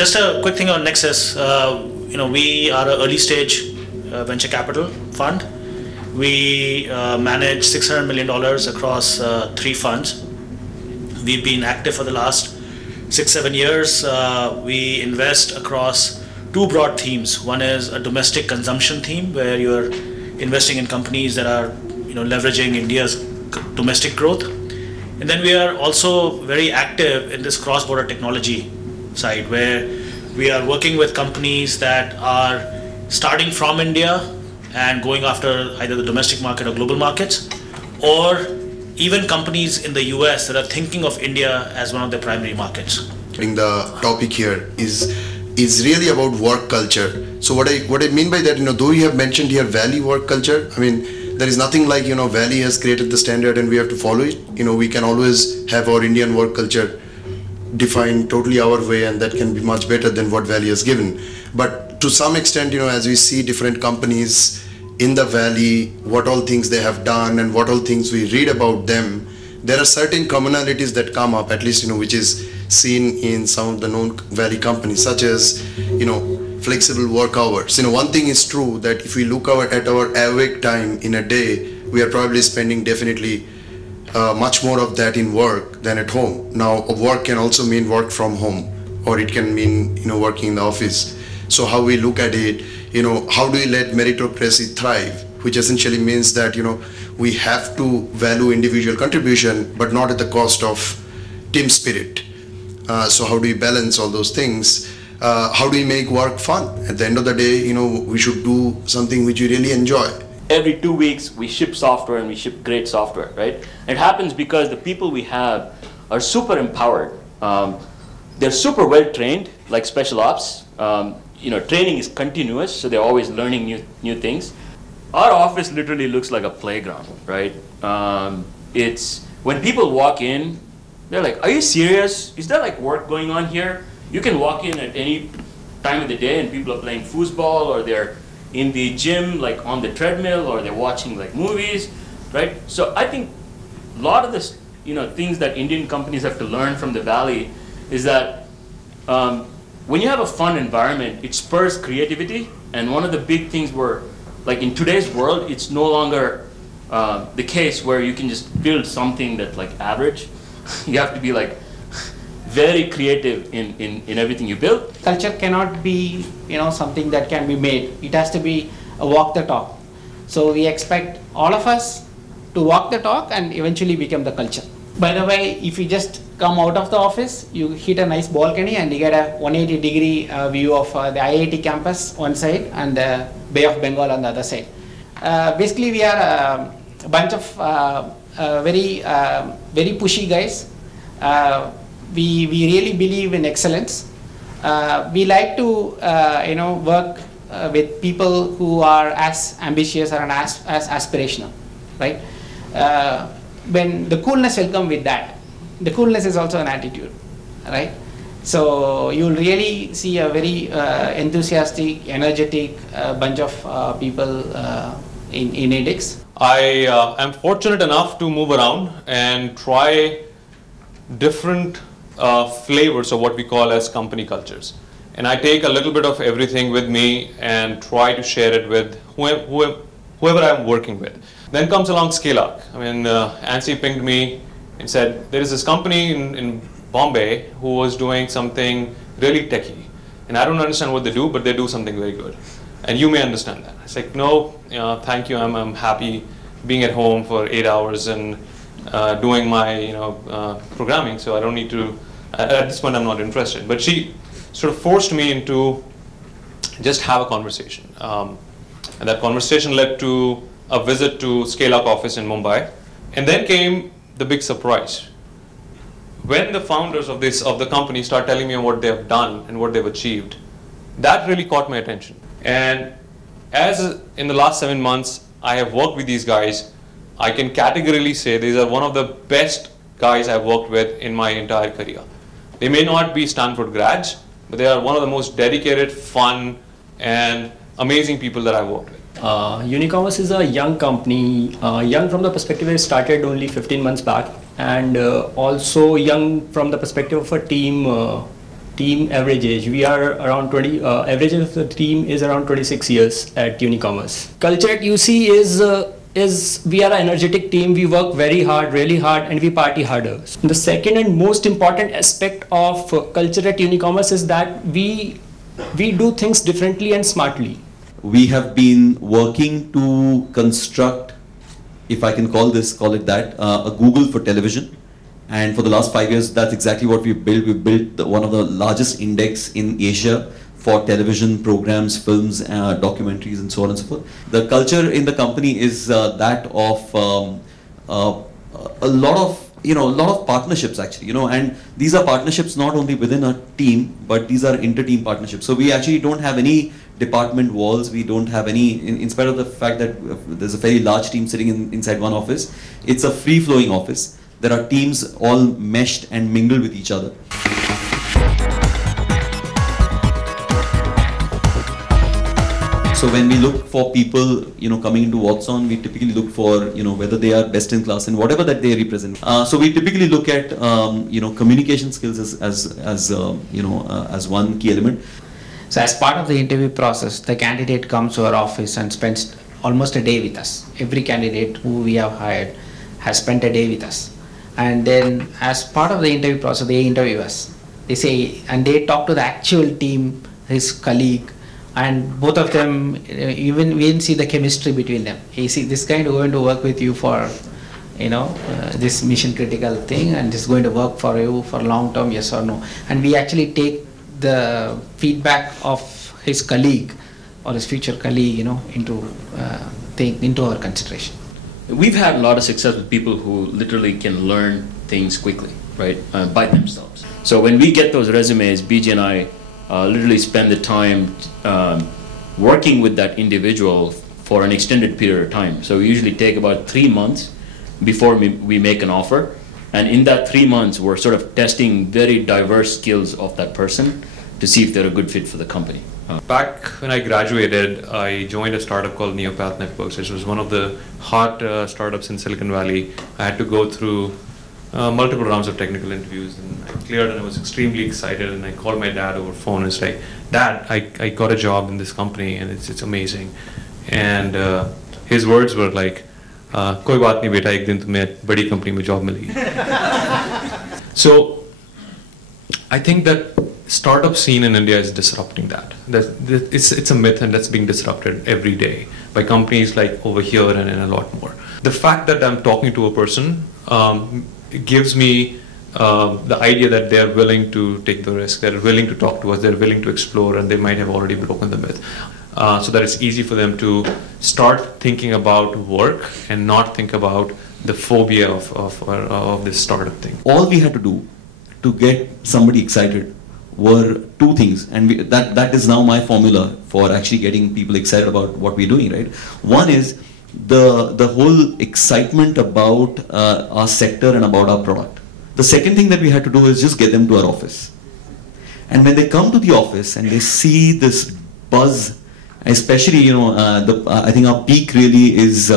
Just a quick thing on Nexus. We are an early stage venture capital fund. We manage $600 million across 3 funds. We've been active for the last 6-7 years. We invest across 2 broad themes. One is a domestic consumption theme, where you're investing in companies that are leveraging India's domestic growth. And then we are also very active in this cross-border technology side, where we are working with companies that are starting from India and going after either the domestic market or global markets, or even companies in the US that are thinking of India as one of their primary markets. The topic here is really about work culture. So what I mean by that, though you have mentioned here Valley work culture, I mean, there is nothing like, Valley has created the standard and we have to follow it. We can always have our Indian work culture defined totally our way, and that can be much better than what Valley has given. But to some extent, as we see different companies in the Valley, what all things they have done and what all things we read about them, there are certain commonalities that come up, at least, which is seen in some of the known Valley companies, such as, flexible work hours. One thing is true, that if we look at our awake time in a day, we are probably spending definitely much more of that in work than at home. Now, work can also mean work from home, or it can mean, working in the office. So how we look at it, how do we let meritocracy thrive, which essentially means that, we have to value individual contribution, but not at the cost of team spirit. So how do we balance all those things? How do we make work fun? At the end of the day, we should do something which we really enjoy. Every 2 weeks, we ship software, and we ship great software, right? It happens because the people we have are super empowered. They're super well trained, like special ops. Training is continuous, so they're always learning new things. Our office literally looks like a playground, right? It's when people walk in, they're like, "Are you serious? Is there like work going on here?" You can walk in at any time of the day and people are playing foosball, or they're in the gym, like on the treadmill, or they're watching like movies, right? So I think a lot of this, things that Indian companies have to learn from the Valley is that when you have a fun environment, it spurs creativity. And one of the big things where, like in today's world, it's no longer the case where you can just build something that's like average. You have to be like very creative in everything you build. Culture cannot be something that can be made. It has to be a walk the talk. So we expect all of us to walk the talk and eventually become the culture. By the way, if you just come out of the office, you hit a nice balcony and you get a 180-degree view of the IIT campus one side and the Bay of Bengal on the other side. Basically, we are a bunch of very pushy guys. We really believe in excellence. We like to work with people who are as ambitious and as aspirational, right? When the coolness will come with that. The coolness is also an attitude, right? So you'll really see a very enthusiastic, energetic bunch of people in edX. I am fortunate enough to move around and try different flavors of what we call as company cultures. And I take a little bit of everything with me and try to share it with whoever I'm working with. Then comes along Scale-Up. I mean, Ansi pinged me and said, there is this company in Bombay who was doing something really techy. And I don't understand what they do, but they do something very good. And you may understand that. It's like, no, thank you, I'm happy being at home for 8 hours and doing my programming, so I don't need to, at this point I'm not interested. But she sort of forced me into just have a conversation. And that conversation led to a visit to Scale-Up office in Mumbai. And then came the big surprise. When the founders of the company start telling me what they have done and what they've achieved, that really caught my attention. And as in the last 7 months, I have worked with these guys, I can categorically say these are one of the best guys I've worked with in my entire career. They may not be Stanford grads, but they are one of the most dedicated, fun, and amazing people that I've worked with. Unicommerce is a young company, young from the perspective it started only 15 months back, and also young from the perspective of a team team average age. We are around 20. Average of the team is around 26 years at Unicommerce. Culture at UC is we are an energetic team. We work very hard, really hard, and we party harder. The second and most important aspect of culture at Unicommerce is that we do things differently and smartly. We have been working to construct, if I can call it that, a Google for television. And for the last 5 years, that's exactly what we've built. We've built one of the largest index in Asia for television programs, films, documentaries, and so on and so forth. The culture in the company is that of a lot of partnerships actually, and these are partnerships not only within a team, but these are inter-team partnerships. So we actually don't have any department walls. We don't have any, in spite of the fact that there's a very large team sitting inside one office, it's a free-flowing office. There are teams all meshed and mingled with each other. So when we look for people, coming into Watson, we typically look for, whether they are best in class in whatever that they represent. So we typically look at, communication skills as one key element. So as part of the interview process, the candidate comes to our office and spends almost a day with us. Every candidate who we have hired has spent a day with us. And then as part of the interview process, they interview us. They say, and they talk to the actual team, his colleague, and both of them, even we didn't see the chemistry between them. Hey, see, this guy is going to work with you for, this mission critical thing, and this is going to work for you for long term, yes or no. And we actually take the feedback of his colleague or his future colleague, into our consideration. We've had a lot of success with people who literally can learn things quickly, right, by themselves. So when we get those resumes, BJ and I literally spend the time working with that individual for an extended period of time. So we usually take about 3 months before we make an offer. And in that 3 months, we're sort of testing very diverse skills of that person to see if they're a good fit for the company. Back when I graduated, I joined a startup called Neopath Networks, which was one of the hot startups in Silicon Valley. I had to go through multiple rounds of technical interviews, and I cleared, and I was extremely excited. And I called my dad over phone and was like, "Dad, I got a job in this company, and it's amazing." And his words were like, "Koi baat nahi beta, ek din tumhe badi company mein job milegi." So I think that startup scene in India is disrupting that. It's a myth, and that's being disrupted every day by companies like over here and a lot more. The fact that I'm talking to a person it gives me the idea that they're willing to take the risk, they're willing to talk to us, they're willing to explore, and they might have already broken the myth. So that it's easy for them to start thinking about work and not think about the phobia of this startup thing. All we had to do to get somebody excited were two things, and that is now my formula for actually getting people excited about what we're doing, right? One is the whole excitement about our sector and about our product. The second thing that we had to do is just get them to our office. And when they come to the office and they see this buzz, especially, I think our peak really is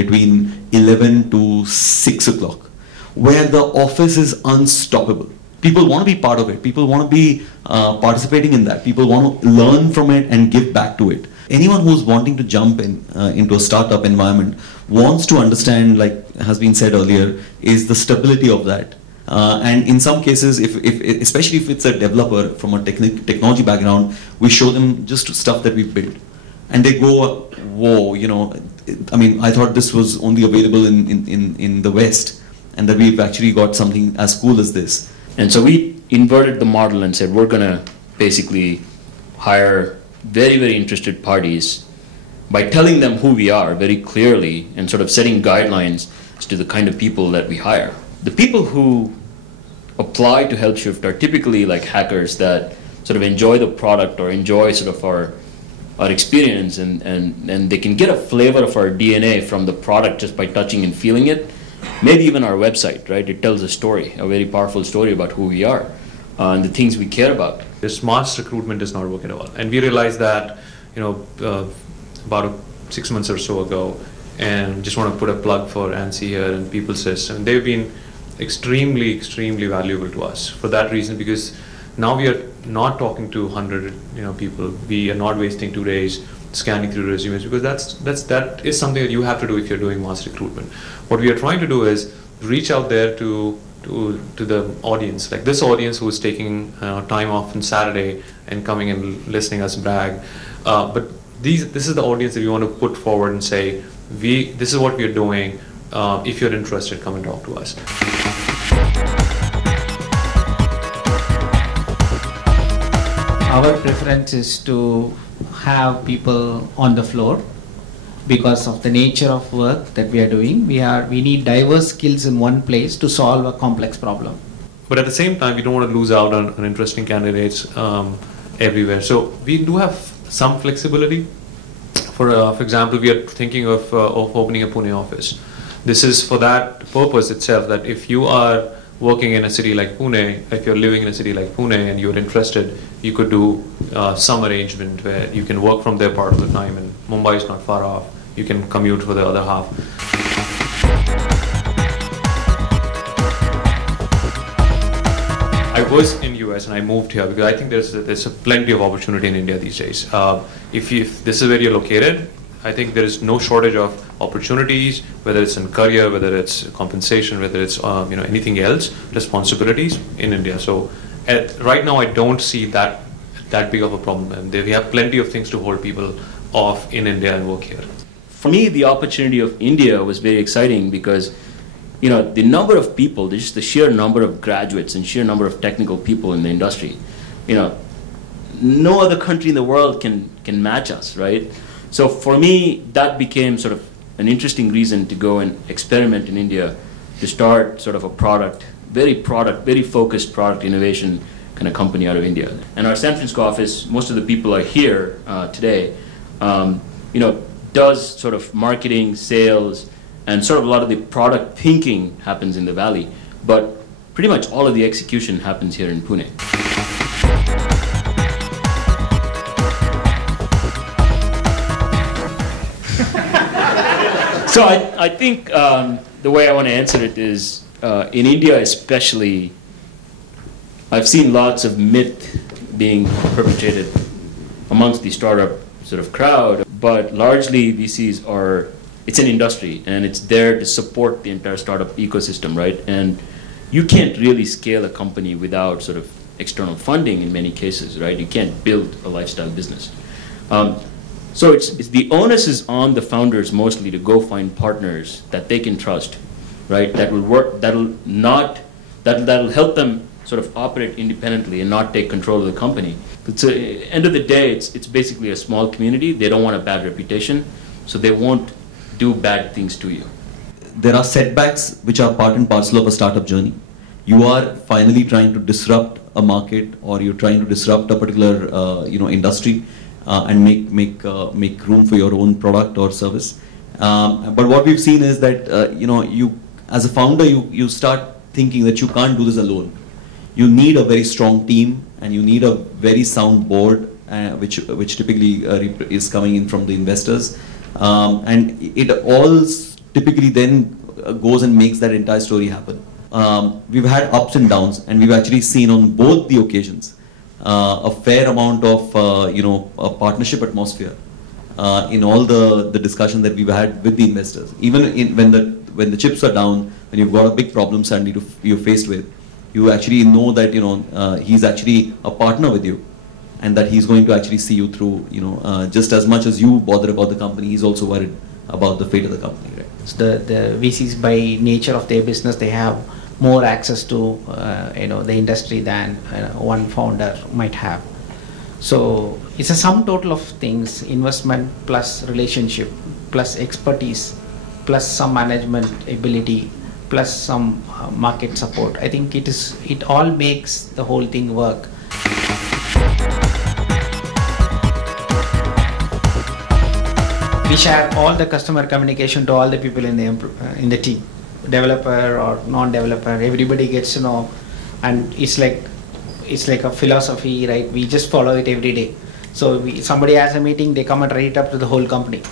between 11 to 6 o'clock, where the office is unstoppable. People want to be part of it. People want to be participating in that. People want to learn from it and give back to it. Anyone who's wanting to jump into a startup environment wants to understand, like has been said earlier, is the stability of that. And in some cases, especially if it's a developer from a technology background, we show them just stuff that we've built. And they go, whoa, I mean, I thought this was only available in the West, and that we've actually got something as cool as this. And so we inverted the model and said, we're going to basically hire very, very interested parties by telling them who we are very clearly and sort of setting guidelines as to the kind of people that we hire. The people who apply to HelpShift are typically like hackers that sort of enjoy the product or enjoy sort of our experience, and they can get a flavor of our DNA from the product just by touching and feeling it. Maybe even our website, right? It tells a story, a very powerful story about who we are and the things we care about. This mass recruitment does not work at all. And we realized that, about 6 months or so ago, and just want to put a plug for ANSI here and PeopleSys, and they've been extremely, extremely valuable to us for that reason, because Now we are not talking to 100 people. We are not wasting 2 days scanning through resumes, because that is something that you have to do if you're doing mass recruitment. What we are trying to do is reach out there to the audience, like this audience who is taking time off on Saturday and coming and listening us brag. But this is the audience that we want to put forward and say, this is what we are doing. If you're interested, come and talk to us. Our preference is to have people on the floor because of the nature of work that we are doing. We need diverse skills in one place to solve a complex problem. But at the same time, we don't want to lose out on interesting candidates everywhere. So we do have some flexibility. For example, we are thinking of opening a Pune office. This is for that purpose itself, that if you are working in a city like Pune, if you're living in a city like Pune and you're interested, you could do some arrangement where you can work from there part of the time, and Mumbai is not far off. You can commute for the other half. I was in US and I moved here because I think there's plenty of opportunity in India these days. If this is where you're located, I think there is no shortage of opportunities, whether it's in career, whether it's compensation, whether it's anything else, responsibilities in India. So right now I don't see that big of a problem, and we have plenty of things to hold people off in India and work here. For me, the opportunity of India was very exciting because the number of people, just the sheer number of graduates and sheer number of technical people in the industry, no other country in the world can match us, right? So for me, that became sort of an interesting reason to go and experiment in India, to start sort of a very focused product innovation kind of company out of India. And our San Francisco office, most of the people are here today, does sort of marketing, sales, and sort of a lot of the product thinking happens in the Valley, but pretty much all of the execution happens here in Pune. So I think the way I want to answer it is, in India especially, I've seen lots of myth being perpetrated amongst the startup sort of crowd, but largely VCs it's an industry and it's there to support the entire startup ecosystem, right? And you can't really scale a company without sort of external funding in many cases, right? You can't build a lifestyle business. So it's the onus is on the founders mostly to go find partners that they can trust, right? That will work. That'll help them sort of operate independently and not take control of the company. But at the end of the day, it's basically a small community. They don't want a bad reputation, so they won't do bad things to you. There are setbacks which are part and parcel of a startup journey. You are finally trying to disrupt a market, or you're trying to disrupt a particular industry. And make room for your own product or service. But what we've seen is that you as a founder you start thinking that you can't do this alone. You need a very strong team, and you need a very sound board, which typically is coming in from the investors, and it all typically then goes and makes that entire story happen. We've had ups and downs, and we've actually seen on both the occasions a fair amount of a partnership atmosphere in all the discussion that we've had with the investors. Even when the chips are down, when you've got a big problem suddenly you're faced with, you actually know that he's actually a partner with you, and that he's going to actually see you through. Just as much as you bother about the company, he's also worried about the fate of the company. Right? So the VCs, by nature of their business, they have more access to the industry than one founder might have. So it's a sum total of things: investment plus relationship plus expertise plus some management ability plus some market support. I think it all makes the whole thing work. We share all the customer communication to all the people in the team. Developer or non-developer, everybody gets to know, and it's like a philosophy, right? We just follow it every day. So somebody has a meeting, they come and write it up to the whole company.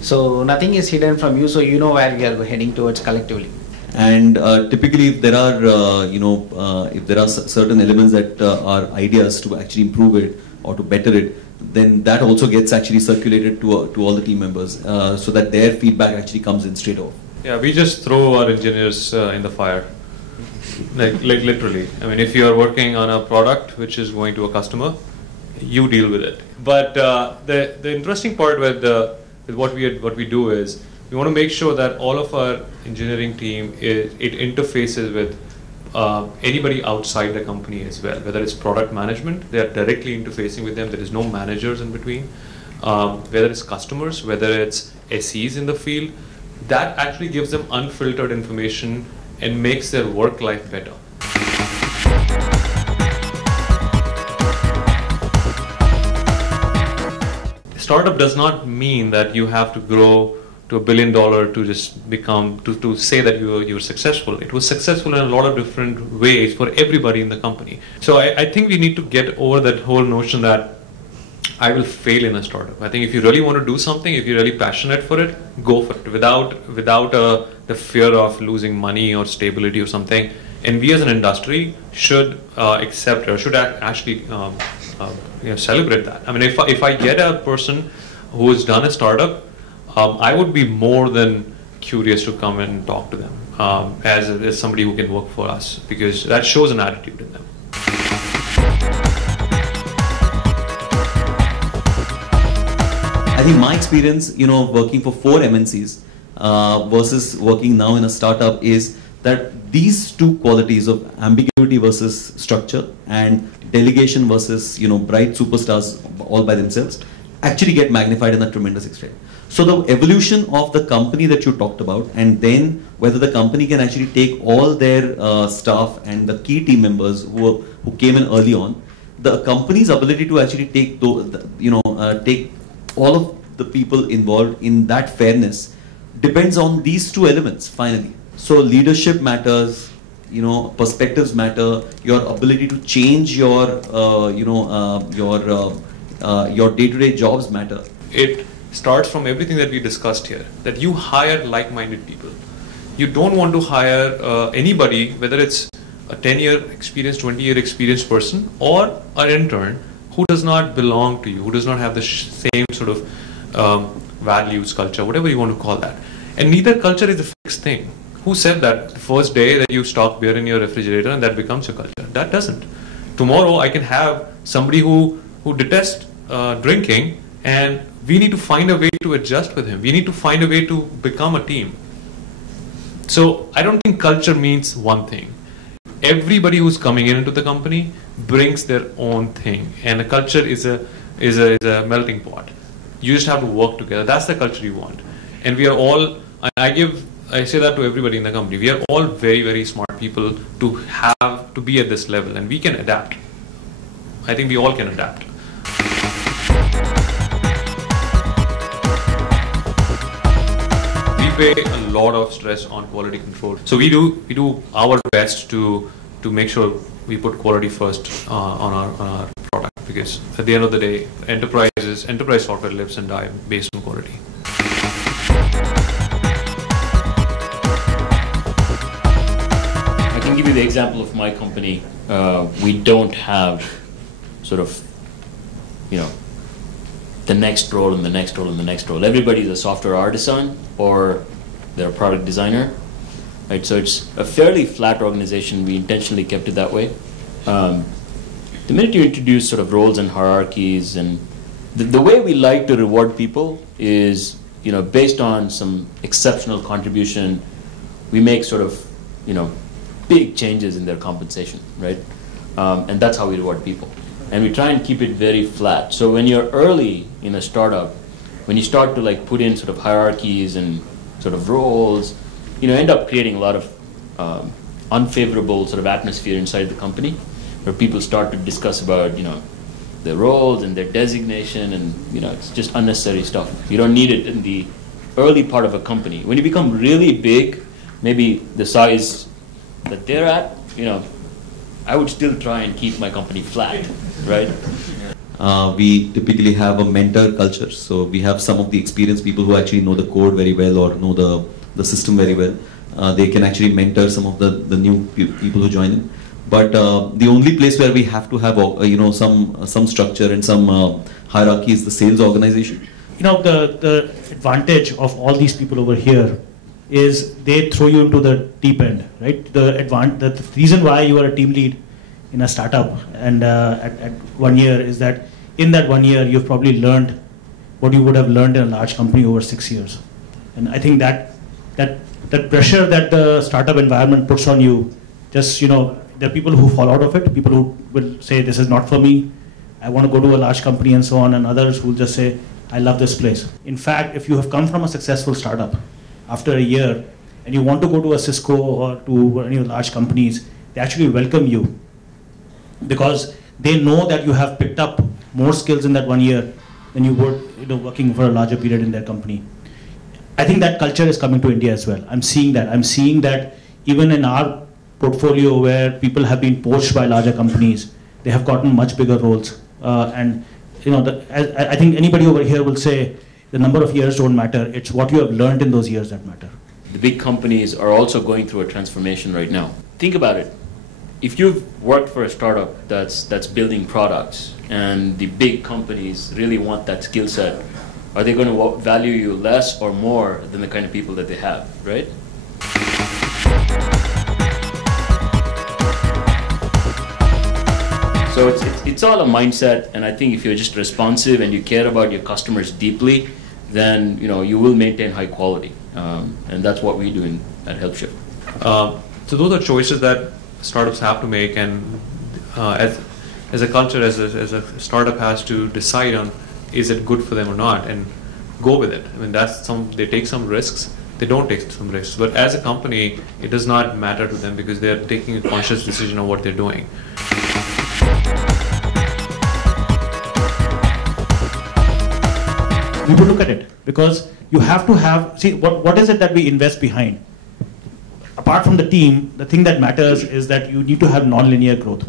So nothing is hidden from you, so you know where we are heading towards collectively. And typically, if there are if there are certain elements that are ideas to actually improve it or to better it, then that also gets actually circulated to all the team members, so that their feedback actually comes in straight off. Yeah, we just throw our engineers in the fire, like literally. I mean, if you are working on a product which is going to a customer, you deal with it. But the interesting part with what we do is we want to make sure that all of our engineering team it interfaces with anybody outside the company as well. Whether it's product management, they are directly interfacing with them. There is no managers in between. Whether it's customers, whether it's SEs in the field, that actually gives them unfiltered information and makes their work life better. Startup does not mean that you have to grow to $1 billion to just become, to say that you're successful. It was successful in a lot of different ways for everybody in the company. So I think we need to get over that whole notion that I will fail in a startup. I think if you really want to do something, if you're really passionate for it, go for it without the fear of losing money or stability or something. And we as an industry should accept or should actually celebrate that. I mean, if I get a person who has done a startup, I would be more than curious to come and talk to them as somebody who can work for us, because that shows an attitude in them. I think my experience, working for 4 MNCs versus working now in a startup is that these two qualities of ambiguity versus structure and delegation versus bright superstars all by themselves actually get magnified in a tremendous extent. So the evolution of the company that you talked about, and then whether the company can actually take all their staff and the key team members who came in early on, the company's ability to actually take take all of the people involved in that fairness depends on these two elements finally. So leadership matters, perspectives matter, your ability to change your day-to-day jobs matter. It starts from everything that we discussed here, that you hire like-minded people. You don't want to hire anybody, whether it's a 10-year experience, 20-year experienced person or an intern who does not belong to you, who does not have the same sort of values, culture, whatever you want to call that. And neither culture is a fixed thing. Who said that the first day that you stock beer in your refrigerator and that becomes your culture? That doesn't. Tomorrow I can have somebody who detests drinking, and we need to find a way to adjust with him. We need to find a way to become a team. So I don't think culture means one thing. Everybody who's coming into the company brings their own thing, and a culture is a melting pot. You just have to work together. That's the culture you want. And we are all, I say that to everybody in the company, we are all very, very smart people to be at this level, and we can adapt. I think we all can adapt. We pay a lot of stress on quality control. So we do our best to make sure we put quality first on our product, because at the end of the day, enterprise software lives and dies based on quality. I can give you the example of my company. We don't have sort of, the next role and the next role and the next role. Everybody is a software artisan or they're a product designer, right? So it's a fairly flat organization. We intentionally kept it that way. The minute you introduce sort of roles and hierarchies, and the way we like to reward people is, based on some exceptional contribution, we make sort of, big changes in their compensation, right? And that's how we reward people. And we try and keep it very flat. So when you're early in a startup, when you start to put in sort of hierarchies and sort of roles, end up creating a lot of unfavorable sort of atmosphere inside the company, where people start to discuss about, their roles and their designation, and it's just unnecessary stuff. You don't need it in the early part of a company. When you become really big, maybe the size that they're at, I would still try and keep my company flat, right? We typically have a mentor culture, so we have some of the experienced people who actually know the code very well or know the system very well. They can actually mentor some of the new people who join in. But the only place where we have to have some structure and some hierarchy is the sales organization. The advantage of all these people over here is they throw you into the deep end, right? The reason why you are a team lead in a startup and at 1 year is that in that 1 year you've probably learned what you would have learned in a large company over 6 years. And I think that pressure that the startup environment puts on you, just, there are people who fall out of it, people who will say this is not for me, I want to go to a large company and so on, and others who will just say, I love this place. In fact, if you have come from a successful startup after a year and you want to go to a Cisco or to any large companies, they actually welcome you because they know that you have picked up more skills in that 1 year than you would working for a larger period in their company. I think that culture is coming to India as well. I'm seeing that. I'm seeing that even in our portfolio where people have been poached by larger companies, they have gotten much bigger roles. I think anybody over here will say the number of years don't matter. It's what you have learned in those years that matter. The big companies are also going through a transformation right now. Think about it. If you've worked for a startup that's building products and the big companies really want that skill set, are they going to value you less or more than the kind of people that they have, right? So it's all a mindset, and I think if you're just responsive and you care about your customers deeply, then you will maintain high quality, and that's what we're doing at HelpShift. So those are choices that startups have to make, and as a culture, as a startup has to decide on is it good for them or not, and go with it. I mean, they take some risks, they don't take some risks, but as a company, it does not matter to them because they are taking a conscious decision of what they're doing. We would look at it because you have to see what is it that we invest behind. Apart from the team, the thing that matters is that you need to have non-linear growth.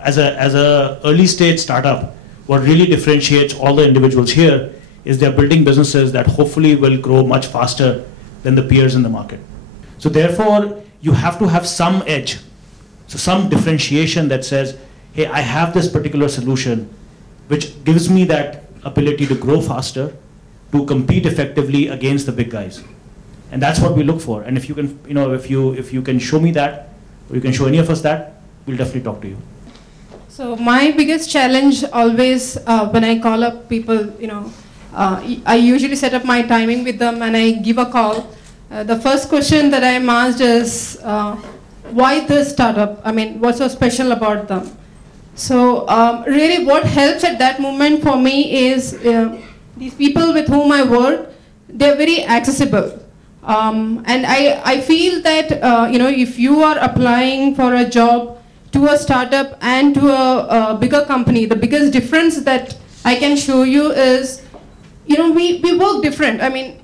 As a early stage startup, what really differentiates all the individuals here is they're building businesses that hopefully will grow much faster than the peers in the market. So therefore, you have to have some edge, so some differentiation that says, hey, I have this particular solution which gives me that ability to grow faster, to compete effectively against the big guys. And that's what we look for. And if you can, if you can show me that, or you can show any of us that, we'll definitely talk to you. So my biggest challenge always when I call up people, I usually set up my timing with them and I give a call. The first question that I am asked is, why this startup? I mean, what's so special about them? So really what helps at that moment for me is these people with whom I work, they're very accessible. And I feel that, if you are applying for a job to a startup and to a bigger company, the biggest difference that I can show you is, we work different. I mean,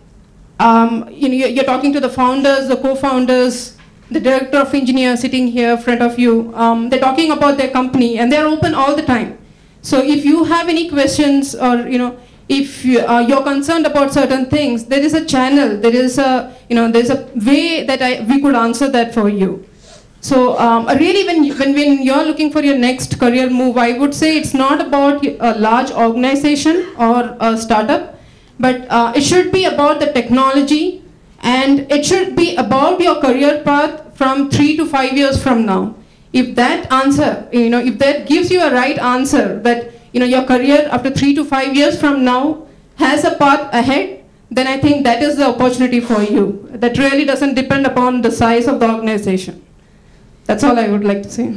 you're talking to the founders, the co-founders, the director of engineers sitting here in front of you. They're talking about their company and they're open all the time. So if you have any questions or, if you're concerned about certain things, there is a channel, there is a, there's a way that we could answer that for you. So really when you're looking for your next career move, I would say it's not about a large organization or a startup, but it should be about the technology and it should be about your career path from 3 to 5 years from now. If that answer, if that gives you a right answer that, your career after 3 to 5 years from now has a path ahead, then I think that is the opportunity for you. That really doesn't depend upon the size of the organization. That's all I would like to say.